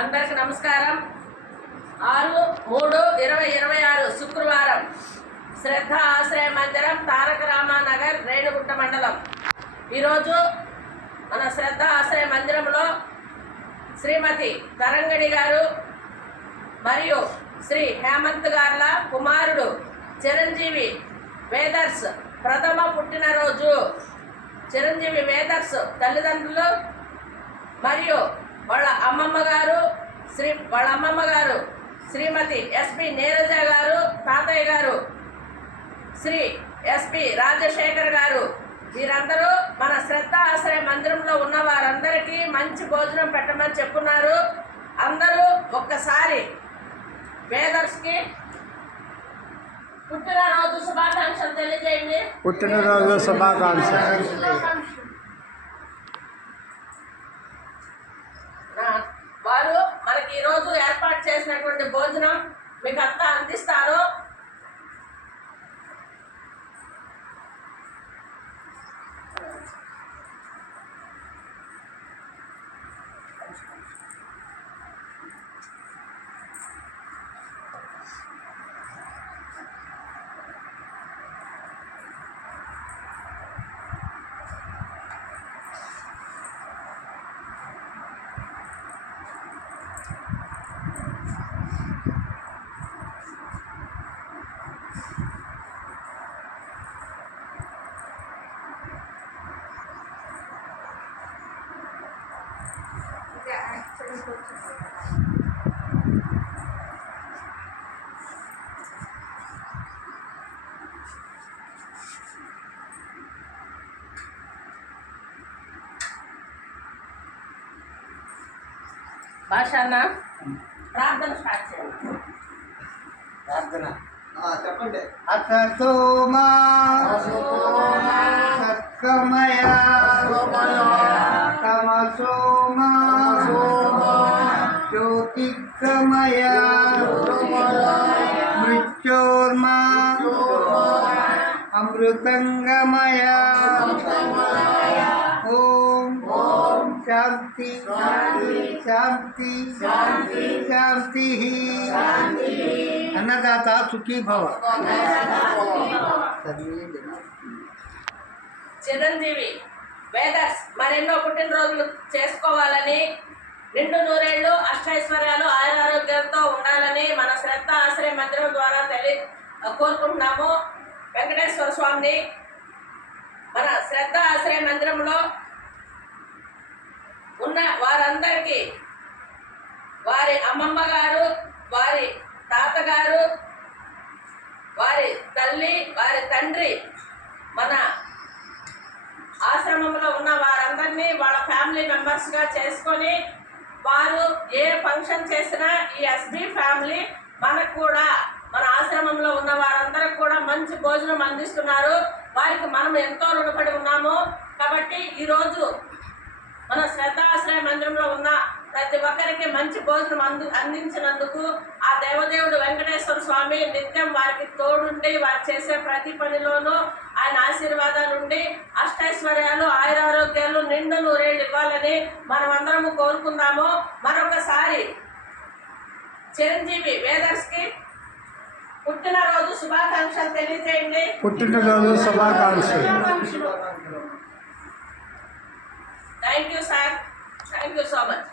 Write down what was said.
అందరికి నమస్కారం. 6/3/2026 శుక్రవారం శ్రద్ధ ఆశ్రయ మందిరం తారక రామానగర్ రేణుగుంట మండలం. ఈరోజు మన శ్రద్ధ ఆశ్రయ మందిరంలో శ్రీమతి తరంగడి గారు మరియు శ్రీ హేమంత్ గార్ల కుమారుడు చిరంజీవి వేదర్స్ ప్రథమ పుట్టినరోజు. చిరంజీవి వేదర్స్ తల్లిదండ్రులు మరియు వాళ్ళ అమ్మమ్మ గారు శ్రీమతి ఎస్పి నీరజ గారు, తాతయ్య గారు శ్రీ ఎస్పి రాజశేఖర్ గారు, వీరందరూ మన శ్రద్ధ ఆశ్రయ మందిరంలో ఉన్న వారందరికీ మంచి భోజనం పెట్టమని చెప్పున్నారు. అందరూ ఒక్కసారి వేదర్స్కి పుట్టినరోజు శుభాకాంక్షలు తెలియజేయండి. పుట్టినరోజు శుభాకాంక్షలు. వారు మనకి ఈరోజు ఏర్పాటు చేసినటువంటి భోజనం మీకు అంతా అందిస్తారు. భాషన్న ప్రార్థన స్టార్ట్ చేయండి. ప్రార్థన చెప్పండి. అసతోమా సత్కమయ తమసోమా జ్యోతిర్గమయ మృత్యోర్మా అమృతంగమయ. ఓం శాంతి శాంతి శాంతి. అన్నదాత సుఖీ భవ. చిరంజీవి వేదర్స్ మరెన్నో పుట్టినరోజులు చేసుకోవాలని, నిండు నూరేళ్లు అష్టైశ్వర్యాలు ఆయురారోగ్యాలతో ఉండాలని మన శ్రద్ధ ఆశ్రయ మందిరం ద్వారా కోరుకుంటున్నాము. వెంకటేశ్వర స్వామిని మన శ్రద్ధ ఆశ్రయ మందిరంలో ఉన్న వారందరికీ వారి అమ్మమ్మ గారు, వారి తాతగారు, వారి తల్లి, వారి తండ్రి, మన ఆశ్రమంలో ఉన్న వారందరినీ వాళ్ళ ఫ్యామిలీ మెంబర్స్గా చేసుకొని వారు ఏ ఫంక్షన్ చేసినా ఈ ఎస్బి ఫ్యామిలీ మనకు కూడా మన ఆశ్రమంలో ఉన్న వారందరికి కూడా మంచి భోజనం అందిస్తున్నారు. వారికి మనం ఎంతో రుణపడి ఉన్నాము. కాబట్టి ఈరోజు మన శ్రద్ధాశ్రయ మందిరంలో ఉన్న ప్రతి ఒక్కరికి మంచి భోజనం అందించినందుకు ఆ దేవదేవుడు వెంకటేశ్వర స్వామి నిత్యం వారికి తోడుండి వారు చేసే ప్రతి పనిలోనూ ఆయన ఆశీర్వాదాలుండి అష్టైశ్వర్యాలు ఆయురారోగ్యాలు నిండు నూరేళ్ళు ఇవ్వాలని మనమందరము కోరుకుందాము. మరొకసారి చిరంజీవి వేదర్స్కి పుట్టినరోజు శుభాకాంక్షలు తెలియజేయండి. పుట్టినరోజు శుభాకాంక్షలు. Thank you sir. Thank you so much.